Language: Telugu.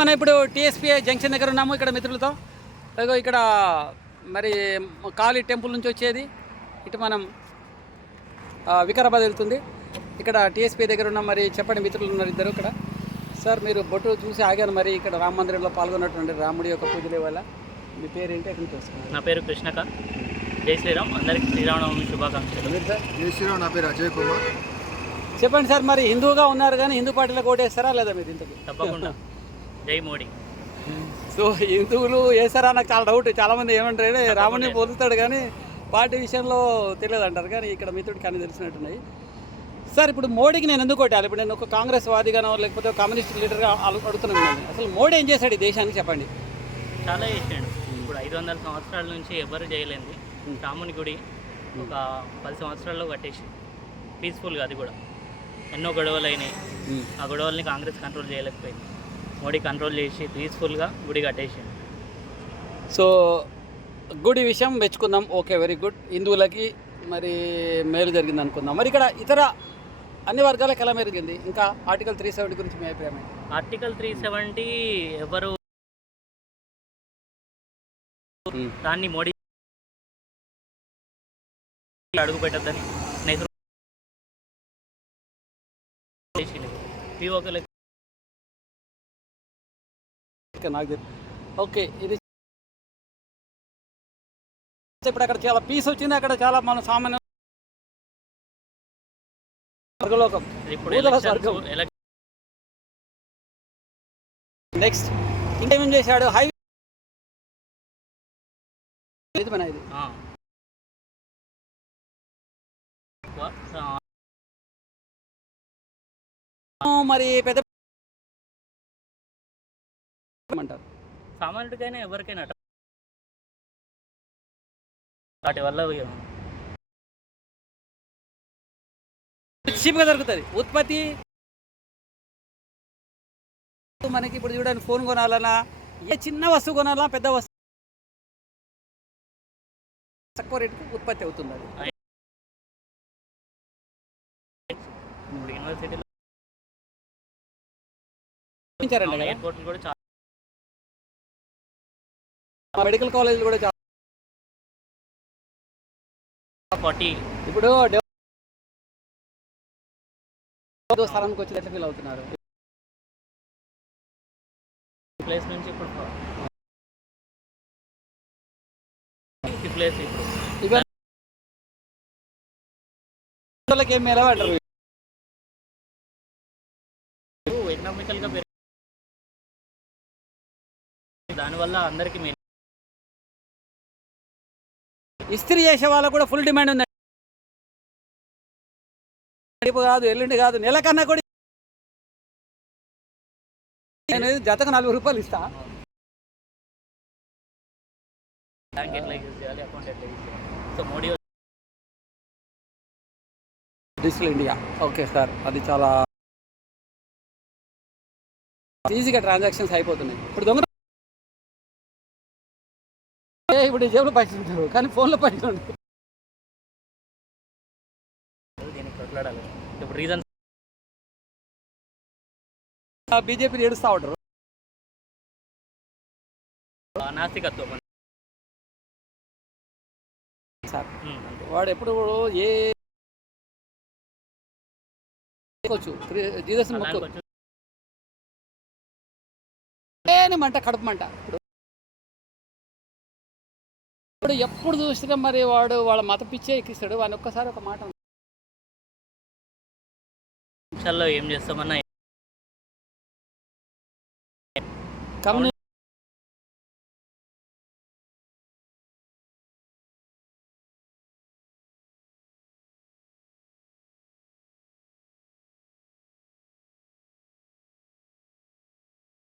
మనం ఇప్పుడు టీఎస్పీఐ జంక్షన్ దగ్గర ఉన్నాము ఇక్కడ మిత్రులతో. ఇక్కడ మరి కాళీ టెంపుల్ నుంచి వచ్చేది. ఇటు మనం వికారాబాద్ వెళ్తుంది. ఇక్కడ టీఎస్పీ దగ్గర ఉన్నాం మరి చెప్పండి మిత్రులు ఉన్నారు ఇద్దరు ఇక్కడ. సార్ మీరు బొట్టు చూసి ఆగాను మరి ఇక్కడ రామ మందిరంలో పాల్గొన్నటువంటి రాముడి యొక్క పూజల వల్ల మీ పేరు ఏంటి ఎక్కడి నుంచి వస్తున్నారు నా పేరు కృష్ణక. జై శ్రీరామ్. అందరికి శ్రీరామనవమి శుభాకాంక్షలు. మీరు సార్ జై శ్రీరామ్. నా పేరు అజయ్ కుమార్. చెప్పండి సార్ మరి హిందువుగా ఉన్నారు కానీ హిందూ పార్టీలో ఓటేస్తారా లేదా మీరు ఇంతకు? తప్పకుండా. జై మోడీ. సో హిందువులు వేసారా నాకు చాలా డౌట్ చాలా మంది ఏమంటారు రాముడిని పొందుతాడు కానీ పార్టీ విషయంలో తెలియదు అంటారు కానీ ఇక్కడ మిత్రుడికి అన్ని తెలిసినట్టున్నాయి. సార్ ఇప్పుడు మోడీకి నేను ఎందుకు కొట్టాలి? ఇప్పుడు నేను ఒక కాంగ్రెస్ వాదిగానో లేకపోతే ఒక కమ్యూనిస్ట్ లీడర్గా అడుగుతున్నాను. అసలు మోడీ ఏం చేశాడు ఈ దేశానికి చెప్పండి. చాలా చేసాడు ఇప్పుడు ఐదు వందల సంవత్సరాల నుంచి ఎవరు చేయలేంది. రాముని గుడి ఒక పది సంవత్సరాల్లో కట్టేసి పీస్ఫుల్గా అది కూడా. ఎన్నో గొడవలు అయినాయి. ఆ గొడవల్ని కాంగ్రెస్ కంట్రోల్ చేయలేకపోయింది. మోడీ కంట్రోల్ చేసి పీస్ఫుల్గా గుడి కట్టేసిండు. సో గుడి విషయం మెచ్చుకుందాం. Okay very good. హిందువులకి మరి మేలు జరిగింది అనుకుందాం. మరి ఇక్కడ ఇతర అన్ని వర్గాలకు ఎలా మెరిగింది ఇంకా ఆర్టికల్ త్రీ సెవెంటీ గురించి మీ అభిప్రాయం? ఆర్టికల్ త్రీ సెవెంటీ ఎవరు దాన్ని మోడీ అడుగు పెట్టద్దని నెహ్రూ పిఓకలకి ఓకే నాకు ఓకే ఇది ఇప్పుడు అక్కడ చాలా పీస్ వచ్చింది అక్కడ చాలా మన సామాన్య స్వర్గలోకం ఇప్పుడు నెక్స్ట్ ఇంకేమేం చేశాడు? హై ఇది. మన మరి పెద్ద అంటారు సామాన్యుడికైనా ఎవరికైనా. వాటి వల్ల చీప్గా దొరుకుతుంది. ఉత్పత్తి మనకి ఇప్పుడు చూడండి ఫోన్ కొనాలన్నా ఏ చిన్న వస్తువు కొనాలన్నా పెద్ద వస్తువు తక్కువ రేటుకి ఉత్పత్తి అవుతుంది అది. యూనివర్సిటీలో కూడా చాలా మెడికల్ కాలేజీలు కూడా చాలా ఫార్టీ. ఇప్పుడు స్థానానికి వచ్చి ఎట్లా ఫీల్ అవుతున్నారు? ప్లేస్ నుంచి ఇప్పుడు ప్లేస్ ఇప్పుడు. వాళ్ళకి ఏం అంటారు? ఎకనామికల్గా దానివల్ల అందరికీ మీరు ఇస్త్రీ చేసే వాళ్ళకు కూడా ఫుల్ డిమాండ్ ఉంది. రేపు కాదు ఎల్లుండి కాదు నెల కన్నా కూడా నేను జతకు నలభై రూపాయలు ఇస్తా. డిజిటల్ ఇండియా ఓకే సార్ అది చాలా ఈజీగా ట్రాన్సాక్షన్స్ అయిపోతున్నాయి. ఇప్పుడు దొంగ ఇప్పుడు జేబులో పైసలు ఉంటారు. కానీ ఫోన్లో పైసలు ఉంటాయి ఇప్పుడు రీజన్ బీజేపీ ఏడుస్తూ ఉంటారు. నాస్తికత్వం సార్. వాడు ఎప్పుడు ఏ జీసస్ మంట కడుపు మంట. ఇప్పుడు ఇప్పుడు ఎప్పుడు చూసినా మరి వాడు వాళ్ళ మత పిచ్చే ఎక్కిస్తాడు. వాడిని ఒక్కసారి ఒక మాట నిమిషాల్లో ఏం చేస్తామన్నా?